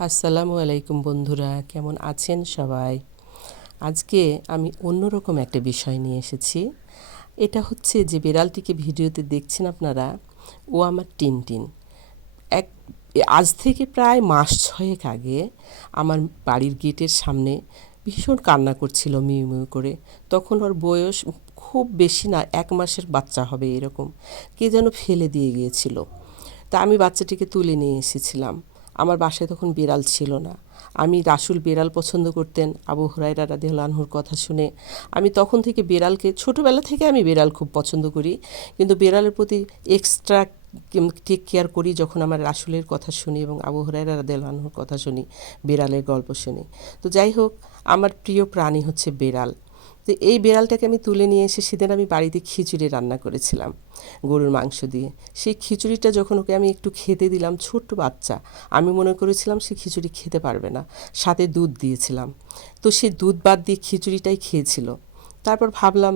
আসসালামু আলাইকুম বন্ধুরা, কেমন আছেন সবাই? আজকে আমি অন্যরকম একটা বিষয় নিয়ে এসেছি। এটা হচ্ছে যে বিড়ালটিকে ভিডিওতে দেখছেন আপনারা, ও আমার টিনটিন। এক, আজ থেকে প্রায় মাস ছয়েক আগে আমার বাড়ির গেটের সামনে ভীষণ কান্না করছিল, মিউ মিউ করে। তখন ওর বয়স খুব বেশি না, এক মাসের বাচ্চা হবে এরকম। কে যেন ফেলে দিয়ে গিয়েছিল। তা আমি বাচ্চাটিকে তুলে নিয়ে এসেছিলাম। আমার বাসায় তখন বিড়াল ছিল না। আমি রাসুল বিড়াল পছন্দ করতেন, আবু হুরাইরা রাদিয়াল্লাহুর কথা শুনে। আমি তখন থেকে বিড়ালকে, ছোটোবেলা থেকে আমি বিড়াল খুব পছন্দ করি। কিন্তু বিড়ালের প্রতি এক্সট্রা টেক কেয়ার করি যখন আমার রাসুলের কথা শুনি এবং আবু হুরাইরা রাদিয়াল্লাহুর কথা শুনি, বিড়ালের গল্প শুনি। তো যাই হোক, আমার প্রিয় প্রাণী হচ্ছে বিড়াল। তো এই বিড়ালটাকে আমি তুলে নিয়ে এসে সেদিন আমি বাড়িতে খিচুড়ি রান্না করেছিলাম, গরুর মাংস দিয়ে। সেই খিচুড়িটা যখন ওকে আমি একটু খেতে দিলাম, ছোট্ট বাচ্চা, আমি মনে করেছিলাম সে খিচুড়ি খেতে পারবে না। সাথে দুধ দিয়েছিলাম। তো সে দুধ বাদ দিয়ে খিচুড়িটাই খেয়েছিল। তারপর ভাবলাম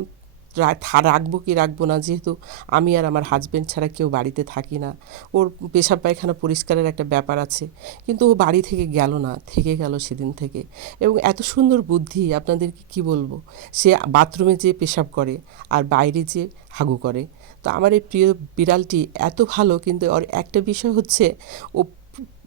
রাখব কি রাখব না? যেহেতু আমি আর আমার হাজব্যান্ড ছাড়া কেউ বাড়িতে থাকি না। ওর পেশাব পায়খানা পরিষ্কারের একটা ব্যাপার আছে। কিন্তু ও বাড়ি থেকে গেল না, থেকে গেল সেদিন থেকে। এবং এত সুন্দর বুদ্ধি, আপনাদেরকে কি বলব? সে বাথরুমে যেয়ে পেশাব করে আর বাইরে যেয়ে হাগু করে। তো আমার এই প্রিয় বিড়ালটি এত ভালো, কিন্তু ওর একটা বিষয় হচ্ছে ও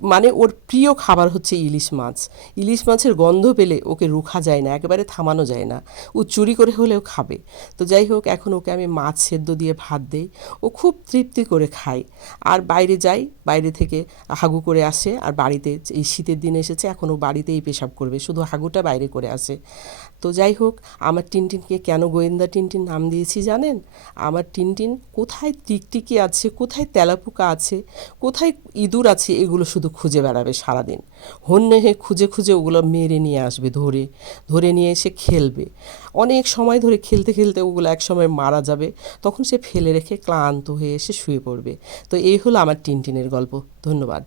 মানে ওর প্রিয় খাবার হচ্ছে ইলিশ মাছ। ইলিশ মাছের গন্ধ পেলে ওকে রুখা যায় না, একেবারে থামানো যায় না। ও চুরি করে হলেও খাবে। তো যাই হোক, এখন ওকে আমি মাছ সেদ্ধ দিয়ে ভাত দেই। ও খুব তৃপ্তি করে খায়। আর বাইরে যাই, বাইরে থেকে হাগু করে আসে। আর বাড়িতে এই শীতের দিন এসেছে, এখন ও বাড়িতেই পেশাব করবে। শুধু হাগুটা বাইরে করে আসে। তো যাই হোক, আমার টিনটিনকে কেন গোয়েন্দা টিনটিন নাম দিয়েছি জানেন? আমার টিনটিন কোথায় টিকটিকি আছে, কোথায় তেলাপোকা আছে, কোথায় ইঁদুর আছে, এগুলো শুধু খুঁজে বেড়াবে সারাদিন। হন্যে খুঁজে খুঁজে ওগুলো মেরে নিয়ে আসবে ধরে ধরে নিয়ে এসে খেলবে। অনেক সময় ধরে খেলতে খেলতে ওগুলো এক সময় মারা যাবে, তখন সে ফেলে রেখে ক্লান্ত হয়ে এসে শুয়ে পড়বে। তো এই হলো আমার টিনটিনের গল্প। ধন্যবাদ।